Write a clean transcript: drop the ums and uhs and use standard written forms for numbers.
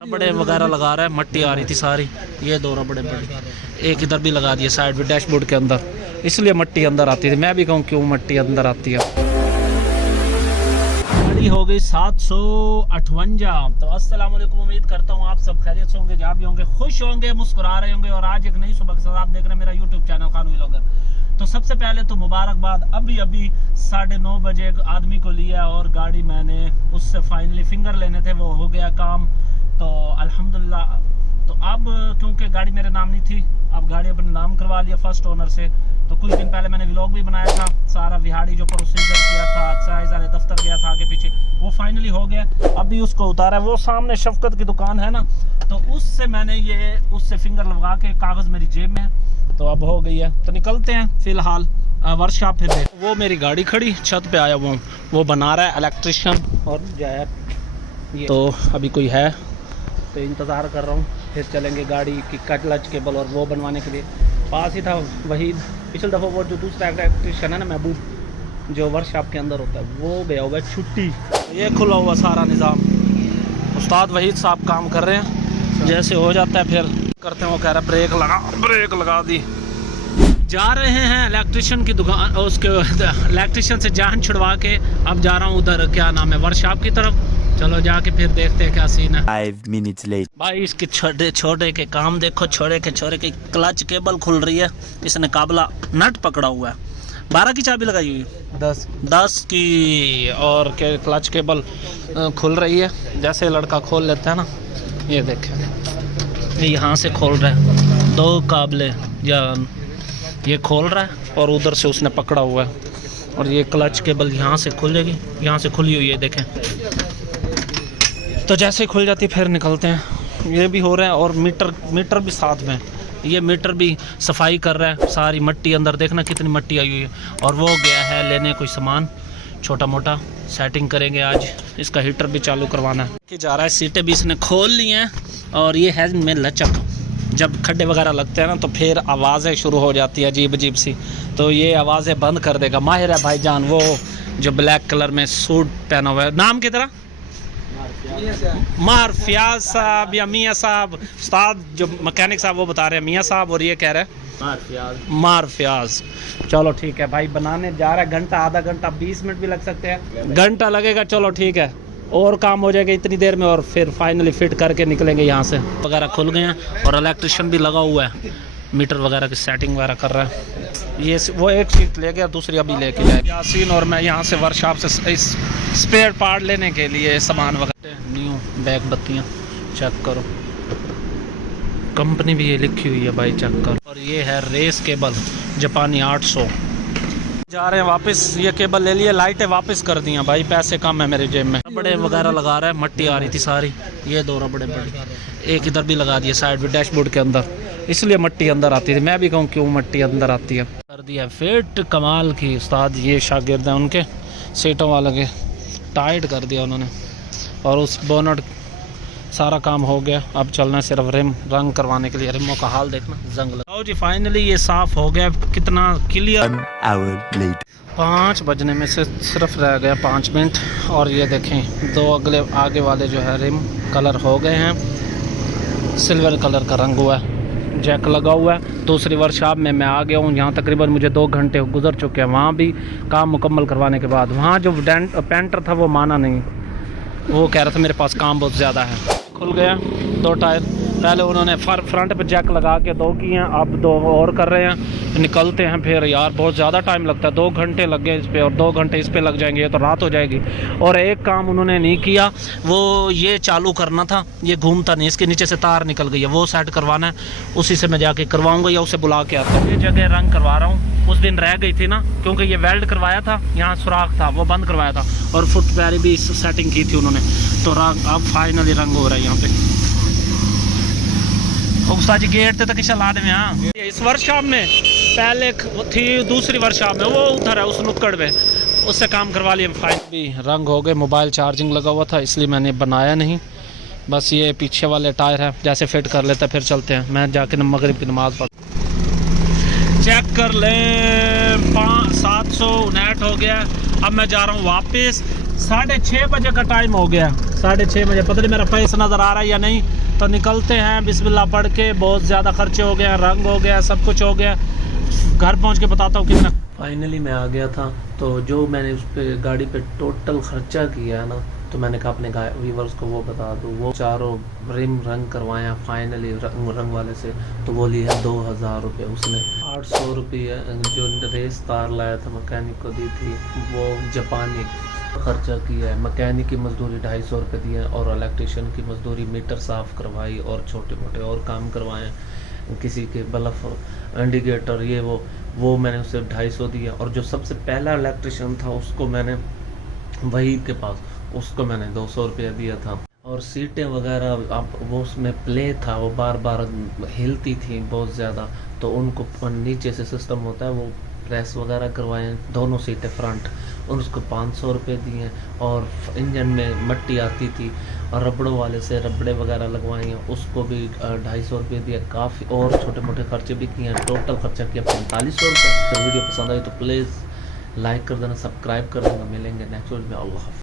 बड़े वगैरह लगा रहा है, मट्टी आ रही थी सारी, ये दो बड़े बड़े, एक इधर भी लगा दिए साइड में डैशबोर्ड के अंदर, इसलिए मट्टी अंदर आती थी। मैं भी कहूँ क्यों मट्टी अंदर आती है। गाड़ी हो गई 758। तो अस्सलाम वालेकुम, उम्मीद करता हूँ आप सब खैरियत से होंगे, जहाँ भी होंगे खुश होंगे, मुस्कुरा रहे होंगे। और आज एक नई सुबह के साथ आप देख रहे हैं मेरा यूट्यूब चैनल खान व्लॉगर। तो सबसे पहले तो मुबारकबाद, अभी 9:30 बजे एक आदमी को लिया और गाड़ी मैंने उससे फाइनली फिंगर लेने थे, वो हो गया काम। तो अल्हम्दुलिल्लाह। तो अब क्योंकि गाड़ी मेरे नाम नहीं थी, अब गाड़ी अपने नाम करवा लिया फर्स्ट ओनर से। तो कुछ दिन पहले मैंने व्लॉग भी बनाया था, सारा विहाड़ी जो प्रोसीजर किया था, एक्साइज वाले दफ्तर गया था आगे पीछे, वो फाइनली हो गया। अभी उसको उतारा, वो सामने शफकत की दुकान है ना, तो उससे मैंने ये उससे फिंगर लगवा के, कागज़ मेरी जेब में, तो अब हो गई है। तो निकलते हैं फिलहाल वर्कशॉप फिर दे। वो मेरी गाड़ी खड़ी छत पे आया, वो बना रहा है इलेक्ट्रिशियन और जाए, तो अभी कोई है तो इंतज़ार कर रहा हूँ। फिर चलेंगे गाड़ी की क्लच केबल और वो बनवाने के लिए। पास ही था वही, पिछले दफ़ा वो जो दूसरा इलेक्ट्रिशियन है ना महबूब, जो वर्कशॉप के अंदर होता है, वो गया हुआ है छुट्टी। ये खुला हुआ सारा निज़ाम, उस्ताद वहीद साहब काम कर रहे हैं। जैसे हो जाता है फिर करते हैं, वो कह रहा है ब्रेक लगा दी। जा रहे हैं इलेक्ट्रिशियन की दुकान, उसके इलेक्ट्रिशियन से जान छुड़वा के अब जा रहा हूँ उधर, क्या नाम है, वर्कशॉप की तरफ। चलो जाके फिर देखते हैं क्या सीन है। 5 minutes later। भाई इसके छोटे के काम देखो, छोटे की क्लच केबल खुल रही है, इसने काबला नट पकड़ा हुआ है। 12 की चाबी लगाई हुई है, 10 की, और के क्लच केबल खुल रही है। जैसे लड़का खोल लेता है ना, ये देखें, यहाँ से खोल रहा है, 2 काबले या ये खोल रहा है और उधर से उसने पकड़ा हुआ है। और ये क्लच केबल यहाँ से खुलेगी, यहाँ से खुली हुई है, देखें। तो जैसे ही खुल जाती फिर निकलते हैं। ये भी हो रहा है और मीटर भी साथ में, ये मीटर भी सफाई कर रहा है। सारी मट्टी अंदर देखना कितनी मट्टी आई हुई है। और वो गया है लेने कोई सामान छोटा मोटा, सेटिंग करेंगे आज। इसका हीटर भी चालू करवाना है कि जा रहा है। सीटें भी इसने खोल ली हैं और ये है में लचक, जब खड्डे वगैरह लगते हैं ना तो फिर आवाज़ें शुरू हो जाती है अजीब सी, तो ये आवाज़ें बंद कर देगा। माहिर है भाईजान, वो जो ब्लैक कलर में सूट पहना हुआ है, नाम की तरह मार फियाज साहब या मियाँ साहब, उस्ताद जो मैकेनिक साहब वो बता रहे हैं मियाँ साहब, और ये कह रहे हैं मार फियाज। चलो ठीक है भाई, बनाने जा रहा है। घंटा, आधा घंटा, 20 मिनट भी लग सकते हैं, घंटा लगेगा। चलो ठीक है, और काम हो जाएगा इतनी देर में और फिर फाइनली फिट करके निकलेंगे यहाँ से। वगैरह खुल गए हैं और इलेक्ट्रिशियन भी लगा हुआ है, मीटर वगैरह की सेटिंग वगैरह कर रहा है। ये वो एक शीट ले गया, दूसरी अभी लेके जाएगा यासीन। और मैं यहाँ से वर्कशॉप से इस स्पेयर पार्ट लेने के लिए सामान वगैरह, न्यू बैग बत्तियाँ चेक करो, कंपनी भी ये लिखी हुई है भाई, चेक करो। और ये है रेस केबल जापानी 800। जा रहे हैं वापस, ये केबल ले लिए, लाइटें वापस कर दी हैं भाई, पैसे कम है मेरे जेब में। बड़े वगैरह लगा रहा है, मट्टी आ रही थी सारी, ये 2 बड़े, एक इधर भी लगा दिए साइड में डैशबोर्ड के अंदर, इसलिए मट्टी अंदर आती थी। मैं भी कहूँ क्यों मट्टी अंदर आती है। कर दिया फिट कमाल की उस्ताद, ये शागिर्द हैं उनके, सीटों वाले के टाइट कर दिया उन्होंने। और उस बोनट सारा काम हो गया, अब चलना है सिर्फ रिम रंग करवाने के लिए। रिमों का हाल देखना, जंग लगा जी। फाइनली ये साफ हो गया, कितना क्लियर। 1 hour later। 5 बजने में से सिर्फ रह गया 5 मिनट। और ये देखें, 2 अगले आगे वाले जो है रिम कलर हो गए हैं, सिल्वर कलर का रंग हुआ है, जैक लगा हुआ है। दूसरी वर्कशॉप में मैं आ गया हूँ, यहाँ तकरीबन मुझे 2 घंटे गुजर चुके हैं। वहाँ भी काम मुकम्मल करवाने के बाद, वहाँ जो पेंटर था वो माना नहीं, वो कह रहा था मेरे पास काम बहुत ज़्यादा है। खुल गया 2 टायर, पहले उन्होंने फ्रंट पे जैक लगा के 2 किए हैं, अब 2 और कर रहे हैं। निकलते हैं फिर। यार बहुत ज़्यादा टाइम लगता है, 2 घंटे लग गए इस पर और 2 घंटे इस पर लग जाएंगे, ये तो रात हो जाएगी। और एक काम उन्होंने नहीं किया, वो ये चालू करना था, ये घूमता नहीं, इसके नीचे से तार निकल गई है, वो सेट करवाना है। उसी से मैं जाके करवाऊँगा या उसे बुला के आता हूँ। ये जगह रंग करवा रहा हूँ, उस दिन रह गई थी ना, क्योंकि ये वेल्ड करवाया था, यहाँ सुराख था, वो बंद करवाया था, और फुट पैरी भी सेटिंग की थी उन्होंने, तो रंग अब फाइनली रंग हो रहा है यहाँ पे। उस्ताद जी गेट तक चला दे। हाँ, इस वर्कशॉप में पहले थी, दूसरी वर्कशॉप में वो उधर है उस नुक्कड़ में, उससे काम करवा लिए। फाइल भी रंग हो गए। मोबाइल चार्जिंग लगा हुआ था इसलिए मैंने बनाया नहीं, बस ये पीछे वाले टायर है, जैसे फिट कर लेते फिर चलते हैं। मैं जाके मगरिब की नमाज़ पढ़ चेक कर लें। 700 नेट हो गया अब मैं जा रहा हूँ वापस। 6:30 बजे का टाइम हो गया, 6:30 बजे। पता नहीं मेरा फेस नज़र आ रहा है या नहीं, तो निकलते हैं बिस्मिल्लाह पढ़ के। बहुत ज़्यादा खर्चे हो गए, रंग हो गया, सब कुछ हो गया। घर पहुँच के बताता हूँ कितना। फाइनली मैं आ गया था। तो जो मैंने उस पर गाड़ी पे टोटल खर्चा किया है ना, तो मैंने कहा अपने व्यूवर्स को वो बता दूँ। वो चारों रिम रंग करवाया फाइनली रंग वाले से, तो वो लिया 2000 रुपये उसने। 800 रुपये जो रेस तार लाया था मैकेनिक को दी थी, वो जापानी खर्चा किया है। मैकेनिक की मजदूरी 250 रुपये दी है, और इलेक्ट्रिशियन की मजदूरी मीटर साफ़ करवाई और छोटे मोटे और काम करवाए। किसी के बल्ब इंडिकेटर ये वो मैंने उसे 250 दिया। और जो सबसे पहला इलेक्ट्रिशियन था उसको मैंने वहीद के पास, उसको मैंने 200 रुपया दिया था। और सीटें वगैरह अब वो उसमें प्ले था, वो बार बार हिलती थी बहुत ज़्यादा, तो उनको नीचे से सिस्टम होता है, वो प्रेस वगैरह करवाएं दोनों सीटें फ्रंट, और उसको 500 रुपये दिए। और इंजन में मट्टी आती थी और रबड़ों वाले से रबड़े वगैरह लगवाए हैं, उसको भी 250 रुपये दिया। काफ़ी और छोटे मोटे खर्चे भी किए हैं, टोटल खर्चा किया 4500 रुपये। तो वीडियो पसंद आई तो प्लीज़ लाइक कर देना, सब्सक्राइब कर देना। मिलेंगे नेक्स्ट वीडियो में। अल्लाह हाफ़िज़।